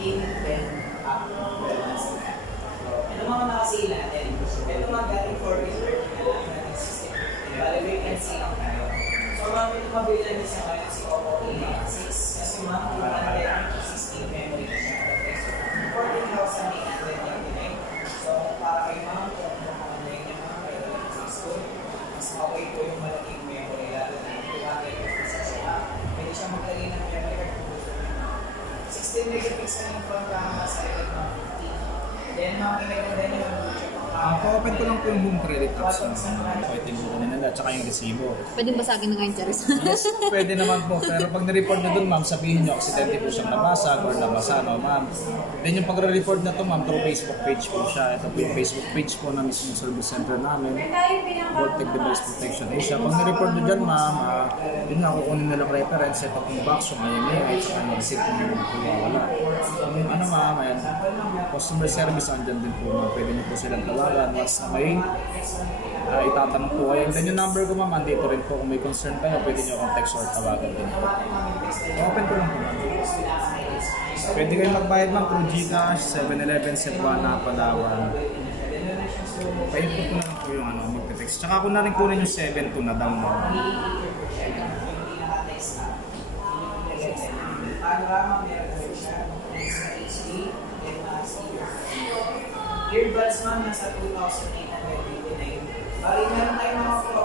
10 up to 12 months na. Ito mga nakasale natin. Ito mga galing for return na lang natin system. Evaluate and see lang tayo. So ito mabilan niya sa kanya si Oppo A6 kasi mga 216 memory na siya. 14,899. So para kay mga kung online niya mga kailangan sa school, mas okay po yung malaking memory lalo na 256 siya. Pwede siya magdali ng memory card kung gusto niya. 16 megapixel yung front camera sa likod mga 50. Then mga kinaganda niya open ko lang po yung home credit apps. Pwede mo na nila, tsaka yung resibo. Pwede basagin ng kayong charis? Yes, pwede naman po. Pero pag na-report na dun, ma'am, sabihin nyo, aksidente po siyang nabasag or nabasa, no, ma'am. Then yung pagre-report na to, ma'am, through Facebook page po siya. Ito po yung Facebook page po na mismo service center namin. Voltec Device Protection Asia. Pag na-report nyo dyan, ma'am, yun nga, kukunin nilang reference, set up yung box, yung IMEI, tsaka yung receipt kung yung wala. Yung ano, ma'am, customer service, andyan din po, ma'am. Pwede nyo po silang tawagan. Once na may itatanong po kayo. And then yung number ko, ma'am, andito rin po. Kung may concern kayo, pwede nyo akong text or tawagan din po. Open ko lang po, ma'am. Pwede kayo magbayad, ma'am, through Gcash, 7-Eleven, Cebuana, Palawan. Payput ko na lang po yung magte-text. Tsaka ako na rin kunin yung 7 to na down mo. Earbuds man nasa 2,889. Bali, meron tayo mga pro.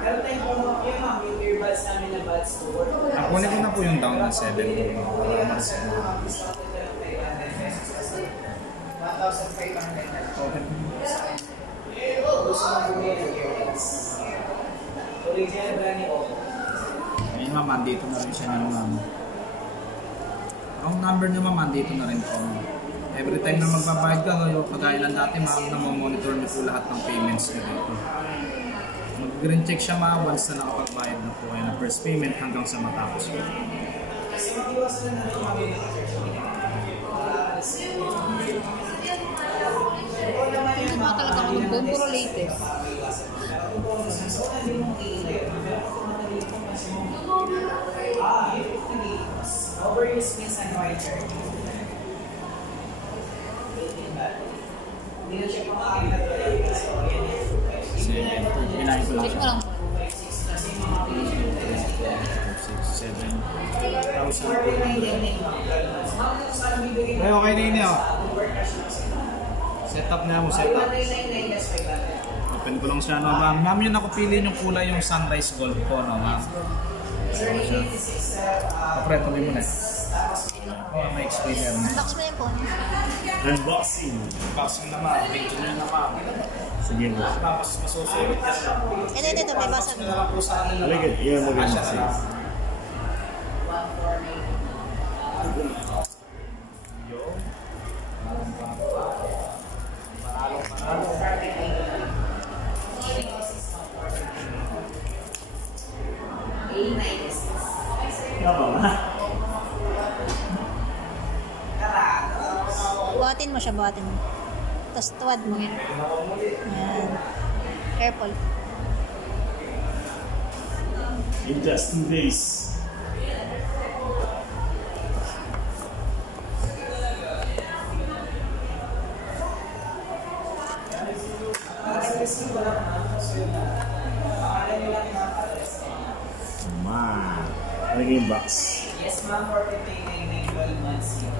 Meron tayo promo yun, ma'am, yung earbuds namin na buds to work. Kunin ko na po yung down ng 7. Pwede ka na sa mga discounted ka ng 500 pesos kasi 1,500. Gusto mo bumili ng earbuds. Original brand ni Oppo. Ayun, ma'am, andito na rin siya ng ma'am. Ang number niyo, ma'am, andito na rin po. Every time na magbabayad ka, kagaya lang dati, ma'am, na monitor niyo po lahat ng payments niyo dito. Mag-green check siya, ma'am, once na nakapagbayad na po kayo ng first payment hanggang sa matapos po. Kasi mag-iwasan na natin mga Hindi mo talaga ako ng phone, puro latest. Overuse means annoyer. Hindi na siya kumakita talaga. So, yan yung 7. Ilahin ko lang Check mo siya. lang. 6, 7, 8,000. Okay na yun yun. Setup na mo, setup. Open ko lang siya, no, ma'am. Ma'am, yun ako pili yung kulay yung sunrise gold ko, no, ma'am. Kapre, tuloy mo na. May explainer na. Unbox mo yung phone. Unboxing. Unboxing na, ma'am. Picture nyo na, ma'am. Sige mo. Tapos masusulit yan, ma'am. Ito, may basag mo. Aligid, yun mo rin siya. Buhatin mo siya, buhatin mo. Tapos tuwad mo. Ayan. Careful. In just 2 days. Man, ano yung box? Yes, ma'am, for 12 months yun.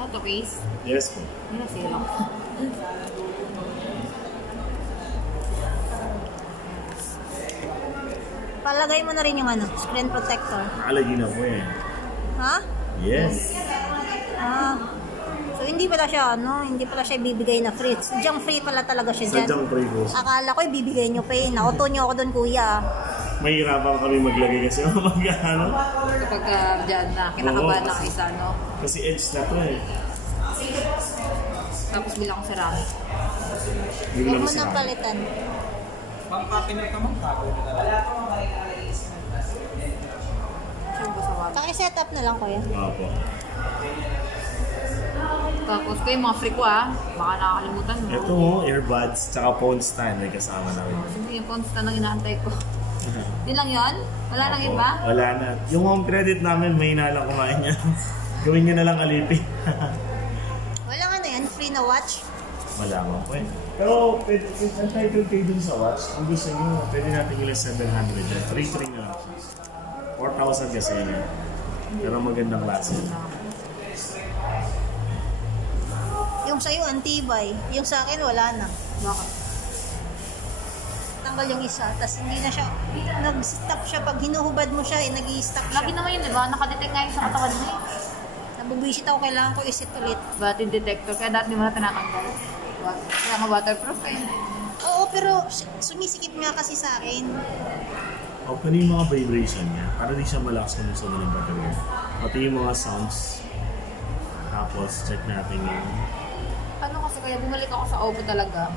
Auto case. Yes po. Ano sila? Palagay mo na rin yung screen protector. Nakalagay na po yan. Ha? Yes. So hindi pala siya hindi pala siya bibigay na free. Sadyang free pala talaga siya dyan. Sadyang free po. Akala ko ibibigay nyo pa eh. Nauto nyo ako doon, kuya. Mahirapan kami maglagay kasi mag-ano. Kapag dyan na, kinakabahan na isa, no? Kasi edge na to eh. Tapos bilang ceramic. Bigla Huwag na mo sila. nang palitan. Pang-cabinet naman, tago na lang. Paki-set up na lang, kuya. Opo. Tapos ko yung mga free ko baka nakakalimutan mo. Ito mo, earbuds, tsaka phone stand may kasama namin. Sige, yung phone stand ang inaantay ko. Yun lang yun? Wala nang iba? Wala na. Yung home credit namin, may inalang kumain niya. Gawin niyo na lang alipin. Walang ano yan, free na watch. Wala mo po eh. Pero, entitled kayo dun sa watch. Kung gusto nyo, pwede natin yung 700 yan. 3-3 na lang siya. 4,000 kasi yan. Pero magandang klase. Yung sa'yo, antibay. Yung sa akin, wala na. Bakit? Tanggal yung isa, tapos hindi na siya, nag-stop siya. Pag hinuhubad mo siya, nag-i-stop siya. Lagi naman yun, diba? Nakadetect nga yun sa katawan mo eh. Nabubisit ako, kailangan ko isit ulit. Ba't yung detector? Kaya dati mo na tinatanggal. Kaya nga waterproof eh. Oo, pero sumisikip nga kasi sa akin. Open yung mga vibration niya para di siya malakas kung sa ng battery. Pati yung mga sounds. Tapos check natin yung... Ano kasi kaya bumalik ako sa Oppo talaga.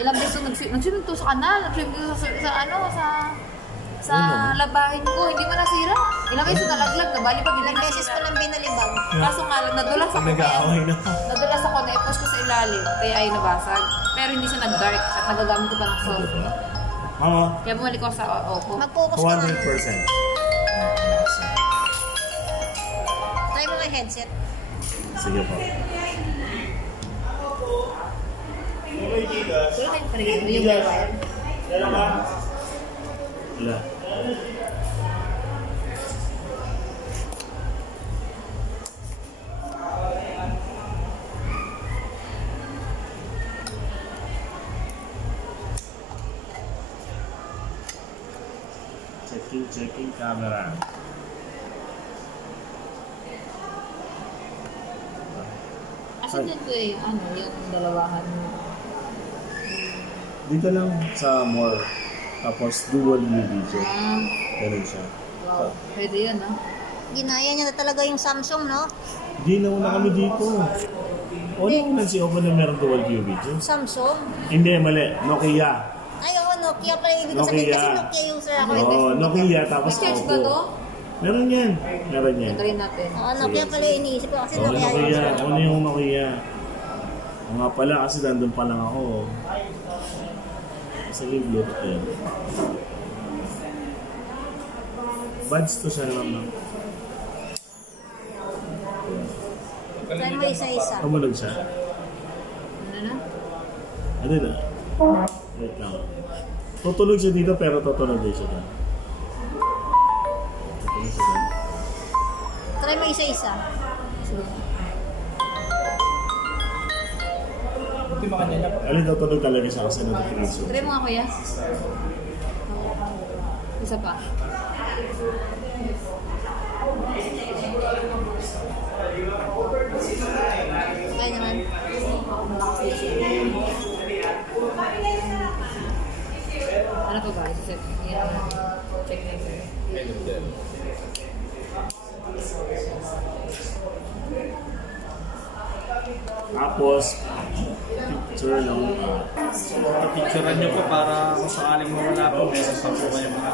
Ilang beses nagsunod to sa kanal, nagsunod sa labahin ko, hindi man nasira. Ilang beses nalaglag, nabali pa Ilang beses ko lang binalibag. Kaso nga lang, nadulas ako. Nag-aaway na. Nadulas ako, na-post ko sa ilalim, kaya ay nabasag. Pero hindi siya nag-dark at nagagamit ko pa ng soft. Oo. Kaya bumalik ako sa Oppo. Mag-focus ka na. 100%. Try mo kay headset. Sige po. Wala kayong parigyan mo yung wire. Wala. Checking camera. Asan din ko eh, yung dalawahan mo? Dito lang sa more. Tapos dual view video. Ganun siya. Wow, pwede yun Ginaya niya na talaga yung Samsung, no? Hindi nauna kami dito. Wala si Oppo na meron dual view video. Samsung? Hindi, mali. Nokia. Ay, oo, Nokia pala ibig sabihin. Kasi Nokia user ako. Oo, Nokia tapos Charge ba to? Oppo. Meron yan. Meron yan. Try natin. Oo, Nokia pala iniisip ko kasi Oo, Nokia Nokia. user. Ano yung Nokia? O nga pala kasi nandun pa lang ako. Sa yung Bluetooth yan. Buds to siya naman. Try mo isa-isa. Tumunog siya. Ano na? Ano na? Wait lang. Tutunog siya dito pero tutunog din siya doon. Tutunog siya doon. Try mo isa-isa. Hindi ba kanya niya? Alin tutunog talaga siya kasi notification. Try mo nga kuya. Isa pa. Kaya naman. Ano pa ba? Check natin. Tapos, picture lang. Picturean niyo po para kung sakaling mawala po, meron pa po kayo mga